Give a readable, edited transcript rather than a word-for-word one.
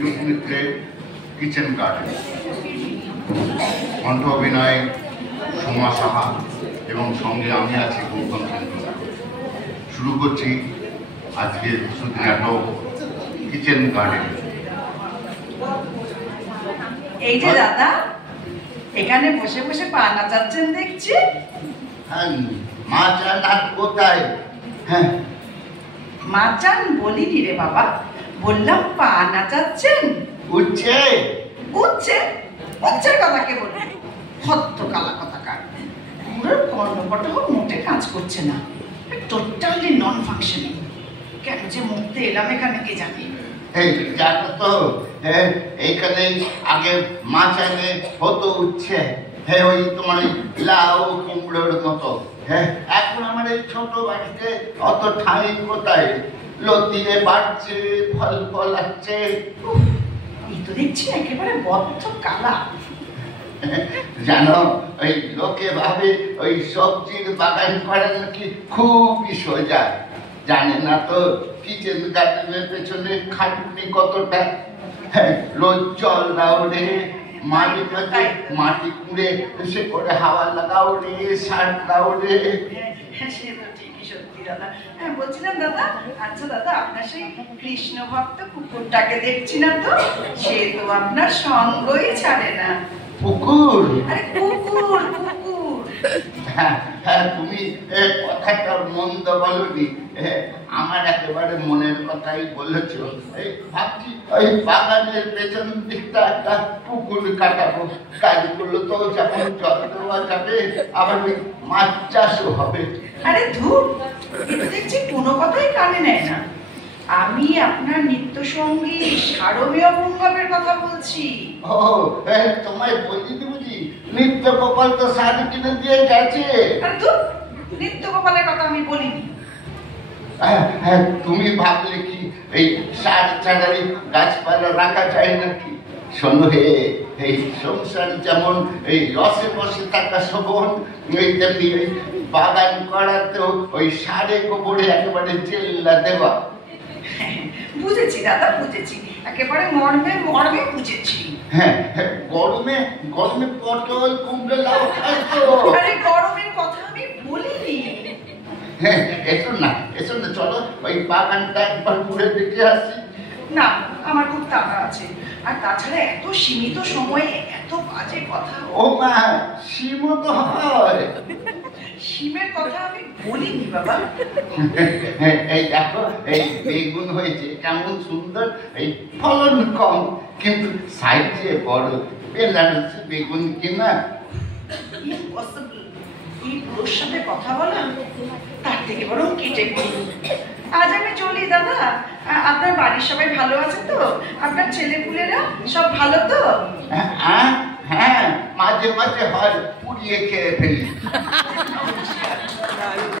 বিরূপ মিত্রের kitchen garden. কণ্ঠ অভিনয় সোমা সাহা এবং সঙ্গে আমি আছি গৌতম সেন। শুরু করছি আজকের শ্রুতি নাটক কিচেন গার্ডেন। এই যে দাদা এখানে বসে বসে পা নাচাচ্ছেন দেখছি। মাছ আর কোথায়? হ্যাঁ, মাচান বলিনি রে বাবা, বললাম পা নাচাচ্ছেন। উঠছে উঠছে? উচ্ছের কথা কে বলবে? হত্ত কালা কথা কার পুরো কর্ণপট মোটে কাজ করছে না, টোটালি নন ফাংশনিং। কেন যে মুক্তে এলাম এখানে কে জানি। এই জানো তো, এইখানে আগে মাছ আনে হতো উঠছে, হ্যাঁ ওই তোমার লাউ কুমড়োর মতো। হ্যাঁ, এখন আমার এই ছোট বাড়িতে অত ঠাঁই কোথায়? লতিয়ে বাড়ছে, ফল ফলাচ্ছে। এই তো দেখছি একেবারে বদ্ধ কালা। জানো, ওই লোকে ভাবে ওই সবজির বাগান করা নাকি খুবই সোজা। জানে না তো কিচেন গার্ডেনের পেছনে খাটুনি কতটা। রোজ জল দাও রে, মাটি মাঝে মাটি কুড়ে সে করে হাওয়া লাগাও রে, সার দাও রে। সে তো ঠিকই, সত্যি দাদা। হ্যাঁ বলছিলাম দাদা, আচ্ছা দাদা আপনার সেই কৃষ্ণ ভক্ত কুকুরটাকে দেখছি না তো, সে তো আপনার সঙ্গই ছাড়ে না। কুকুর? আরে কুকুর কুকুর। হ্যাঁ হ্যাঁ, তুমি কথাটা মন্দ বলনি, আমার একেবারে মনের কথাই বলেছ। ভাবছি ওই বাগানের পেছন দিকটা একটা পুকুর কাটাবো, কাজগুলো তো যেমন জল দেওয়া যাবে, আবার ওই মাছ চাষও হবে। আরে ধুর, কিন্তু দেখছি কোনো কথাই কানে নেয় না। আমি আপনার নিত্য সঙ্গী সারমেয় পুঙ্গবের কথা বলছি। ও তোমায় বলি বুঝি, নিত্য গোপাল তো শাড়ি কিনে দিয়ে গেছে। আরে ধুর, নিত্য গোপালের কথা আমি বলিনি। হ্যাঁ, তুমি ভাবলে কি এই সার ছাড়াই গাছপালা রাখা যায় নাকি? শোনো হে, এই সংসার যেমন এই রসে বসে থাকা শোভন, এই তেমনি এই বাগান করাতেও ওই সারে গোবরে একেবারে চেল্লা দেওয়া। বুঝেছি দাদা, বুঝেছি, একেবারে মর্মে মর্মে বুঝেছি। হ্যাঁ, গরমে গরমে পটল কুমড়ো লাউ খাই তো। আরে গরমের কথা আমি বলিনি। হ্যাঁ, এসো না চলো ওই বাগানটা একবার ঘুরে দেখে আসি। না, আমার খুব তাড়া আছে, আর তাছাড়া এত সীমিত সময়ে এত বাজে কথা। ও মা, সীমিত হয়? সিমের কথা আমি বলিনি বাবা। এই দেখো, এই বেগুন হয়েছে কেমন সুন্দর, এই ফলন কম কিন্তু সাইজে বড়। বেনারসি বেগুন কিনা। ইম্পসিবল এই পুরোর সাথে কথা বলা, তার থেকে বরং কেটে পড়ি। আজ আমি চলি দাদা। আপনার বাড়ির সবাই ভালো আছে তো? আপনার ছেলেপুলেরা সব ভালো তো? হ্যাঁ, মাঝে মাঝে হয় পুড়িয়ে খেয়ে ফেলি।